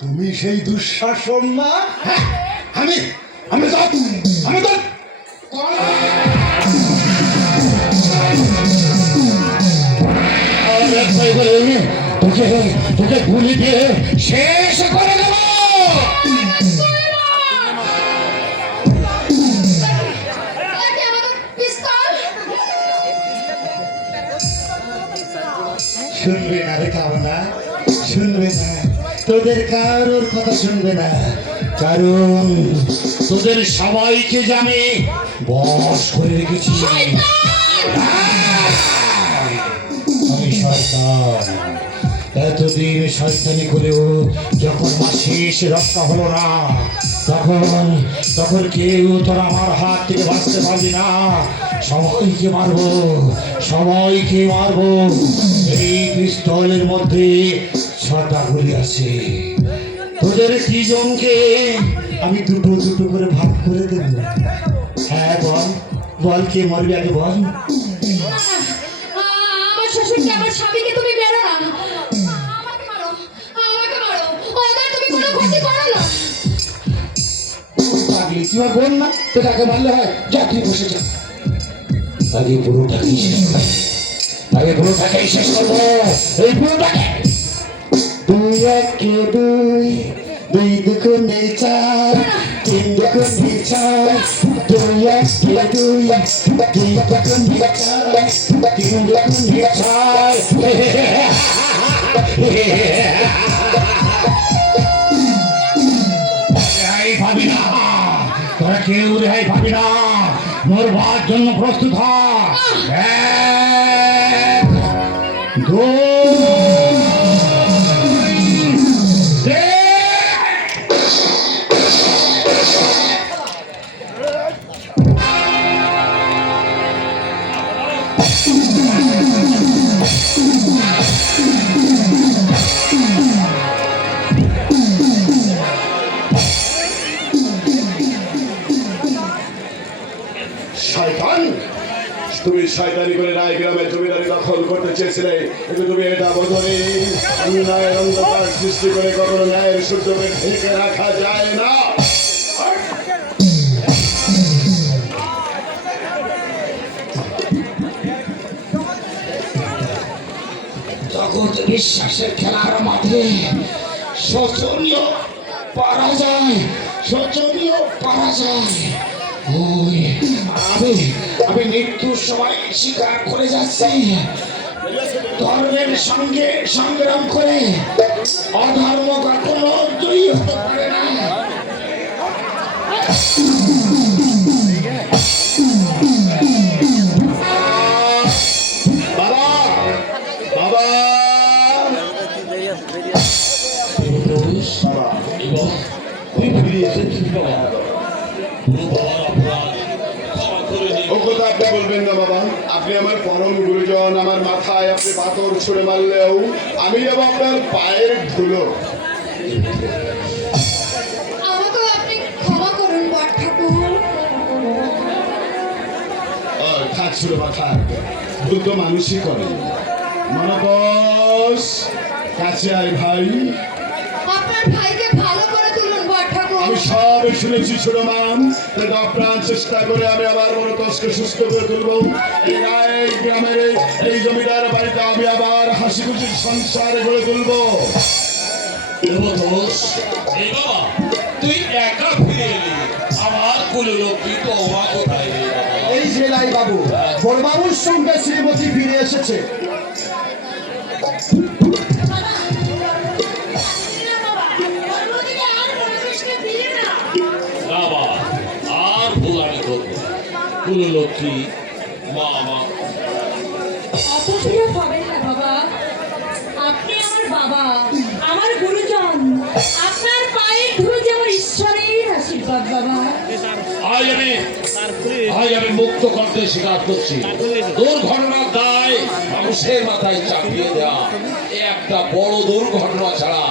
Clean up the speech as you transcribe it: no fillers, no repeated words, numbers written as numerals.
তুমি সেই দুঃশাসন না? হ্যাঁ, আমি আমি তো আমি তো তোকে তোকে গুলি দিয়ে শেষ করে দেব। শুনবে না রে কামনা, শুনবে না, তোদের কারোর কথা শুনবে না, কারণ তোদের সবাইকে যে আমি বশ করে রেখেছি। আমি শয়তান, এতদিন শয়তানি করেও যখন মাসিস রক্ষা হলো না, তখন তখন কেউ তোরা আমার হাত থেকে বাঁচতে পারবি না। সবাইকে মারবো, সবাইকে মারবো। এই পিস্তলের মধ্যে 6টা গুলি আছে। তোদের 3জনকে আমি দুটো দুটো করে ভাগ করে দেব। হ্যাঁ বল, বল কে মরবি আগে বল। আমার শ্বশুরকে, আমার স্বামীকে তুমি মেরো না, আমাকে মারো, আমাকে মারো, ওদের তুমি কোনো ক্ষতি করো না। পাগলি, তুই আর বল না, তো তাকে মারলে হয়। যা তুই বসে যা, আগে পুরোটাকেই শেষ কর, আগে পুরোটাকেই শেষ করবো, এই পুরোটাকে। 2 একে 2, 2 দুগুণে 4, 3 দুগুণে 6, 2 একে 2, 2 দুগুণে 4, 3 দুগুণে 6। রেহাই পাবি না, তোরা কেউ রেহাই পাবি না। মরবার জন্য প্রস্তুত হ। 1, 2, 3। শয়তান, তুমি শয়তানি করে রায় গ্রামের জমিদারি দখল করতে চেয়েছিলে, কিন্তু তুমি এটা বোঝনি। অন্যায়ের অন্ধকার সৃষ্টি করে কখনো ন্যায়ের সূর্যকে ঢেকে রাখা যায় না। জগৎ বিশ্বাসের খেলার মাঠে শোচনীয় পরাজয়, শোচনীয় পরাজয়। ওই আমি আমি মৃত্যুর সময় স্বীকার করে যাচ্ছি, ধর্মের সঙ্গে সংগ্রাম করে অধর্ম কখনো জয়ী হতে পারে না। বাবা, বাবা, তুই ফিরে এসেছিস বাবা। ও কথা আপনি বলবেন না বাবা। আপনি আমার পরম গুরুজন, আমার মাথায় আপনি পাথর ছুঁড়ে মারলেও আমি যাব আপনার পায়ের ধুলো। আমাকেও আপনি ক্ষমা করুন বট ঠাকুর। থাক ছুড়ে মাথা, ভুল তো মানুষই করে। মনতোষ, কাছে আয় ভাই। আপনার ভাইকে ভালো করে তুলুন বট ঠাকুর। আমি সব শুনেছি ছোট মান, কিন্তু আপ্রাণ চেষ্টা করে আমি আমার মনতোষকে সুস্থ করে তুলবো। এই গ্রামের এই জমিদার বাড়িতে আমি আবার হাসি খুশির সংসার গড়ে তুলবো। দেবতোষ, এই বাবা তুই একা ফিরে এলি, আমার কুললক্ষ্মী তো অবাক কোথায় রে বাবা? এই জেলাই বাবু, বড়বাবুর সঙ্গে শ্রীমতী ফিরে এসেছে। না বাবা, আর ভুল আমি করবো না। কুললক্ষ্মী মা আমার অপপ্রিয় হবেন না বাবা, আপনি আমার বাবা, আমার গুরুজন, আপনার পায়ের ধুলো যে আমার ঈশ্বরের আশীর্বাদ বাবা। আজ আমি মুক্ত কণ্ঠে স্বীকার করছি, দুর্ঘটনার দায় মানুষের মাথায় চাপিয়ে দেওয়া একটা বড় দুর্ঘটনা ছাড়া